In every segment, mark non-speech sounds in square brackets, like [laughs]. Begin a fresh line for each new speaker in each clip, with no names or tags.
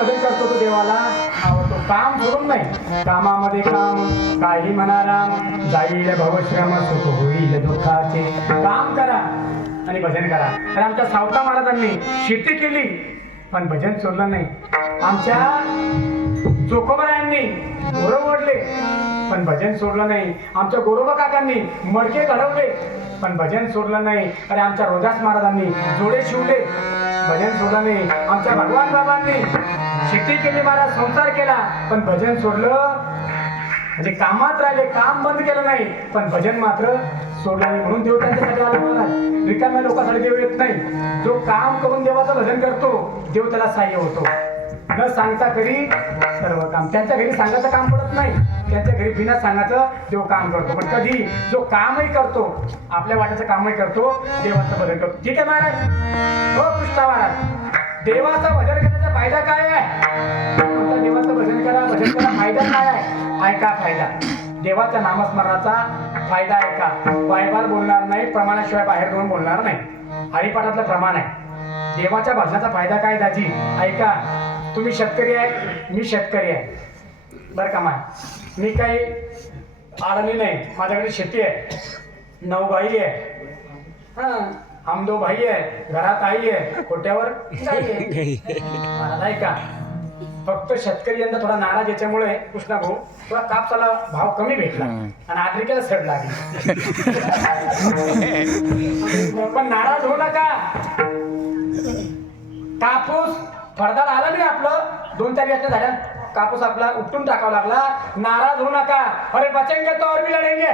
भजन करतो तो देवाला? आवडतो काम सोडून नाही. कामामध्ये काम काही म्हणा राम जाईल भवश्रम सुख होईल दुःखाचे. काम करा आणि भजन करा. तर आमच्या सावता महाराजांनी शेती केली पण भजन सोडलं नाही. आमच्या चोकोबरायांनी घोरं ओढले पण भजन सोडलं नाही. आमच्या गोरोबा काकांनी मडके घडवले पण भजन सोडलं नाही. अरे आमच्या रोजास महाराजांनी जोडे शिवले भजन सोडलं नाही. आमच्या भगवान बाबांनी शेती केली महाराज संसार केला पण भजन सोडलं. म्हणजे कामात राहिले काम बंद केलं नाही पण भजन मात्र सोडलं नाही म्हणून देव त्यांच्यासाठी आला महाराज. रिकाम्या लोकांसाठी देव येत नाही. जो काम करून देवाचं भजन करतो देव त्याला सहाय्य होतो. न सांगता घरी सर्व काम. त्यांच्या घरी सांगायचं काम पडत नाही. त्यांच्या घरी बिना सांगायचं देव काम करतो. पण कधी जो कामही करतो आपल्या वाट्याचं कामही करतो देवाचं भजन करतो. ठीक आहे महाराज? हो कृष्णा महाराज. देवाचं भजन करण्याचा फायदा काय आहे? म्हणतात देवाचं भजन करा भजन करा फायदा काय आहे? ऐका फायदा. देवाच्या नामस्मरणाचा फायदा ऐका बायबाल बोलणार नाही प्रमाणाशिवाय बाहेर जाऊन बोलणार नाही. हरिपाठातलं प्रमाण आहे. देवाच्या भजनाचा फायदा काय दाजी? ऐका. तुम्ही शेतकरी आहे मी शेतकरी आहे. बरं का माय? मी काही आडली नाही माझ्याकडे शेती आहे. नऊ बाई आहे. हां. हम दो भाई आहे घरात आई आहे खोट्यावर. मला ऐका। फक्त शेतकरी यंदा थोडा नाराज याच्यामुळे कृष्णा भाऊ थोडा कापसाला भाव कमी भेटला आणि आद्रिकेला सड लागली. [laughs] पण नाराज होऊ नका. कापूस फळदार आला नाही आपलं. दोन चार याच्या झाल्या कापूस आपला उपटून टाकावा लागला. नाराज होऊ नका. अरे बचेंगे तो और भी लढेंगे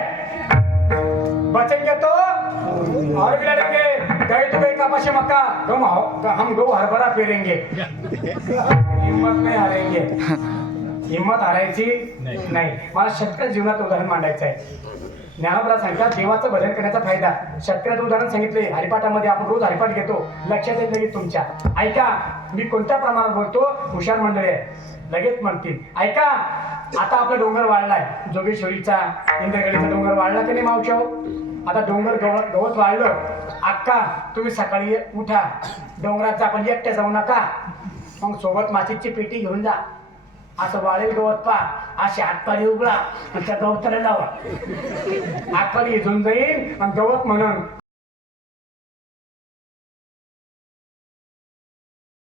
कपाशी मक्का गम हम गहू हरभरा पेरेंगे। हिम्मत नाही हारेंगे। हिम्मत हारायची नाही। मला शेतकरी जीवनात उदाहरण मांडायचं आहे. ज्ञानोबरा सांगतात देवाचं भजन करण्याचा फायदा. शेतकऱ्याचं उदाहरण सांगितले हरिपाठामध्ये आपण रोज हरिपाठ घेतो. लक्षात येत लगेच तुमच्या. ऐका मी कोणत्या प्रमाणात बोलतो? हुशार मंडळी आहे. लगेच म्हणतील. ऐका आता आपला डोंगर वाढलाय. जोगेश्वरीचा इंद्रगडीचा डोंगर वाढला की नाही मावशाव आता डोंगर गवत वाढलं. अक्का तुम्ही सकाळी उठा. डोंगरात आपण एकट्या जाऊ नका. मग सोबत मातीची पेटी घेऊन जा. असं वाळेल गवत पा. अशी हातपाडी उघडा. आणि त्या गवताला लावा. हातपाडी इथून जाईल आणि गवत म्हणून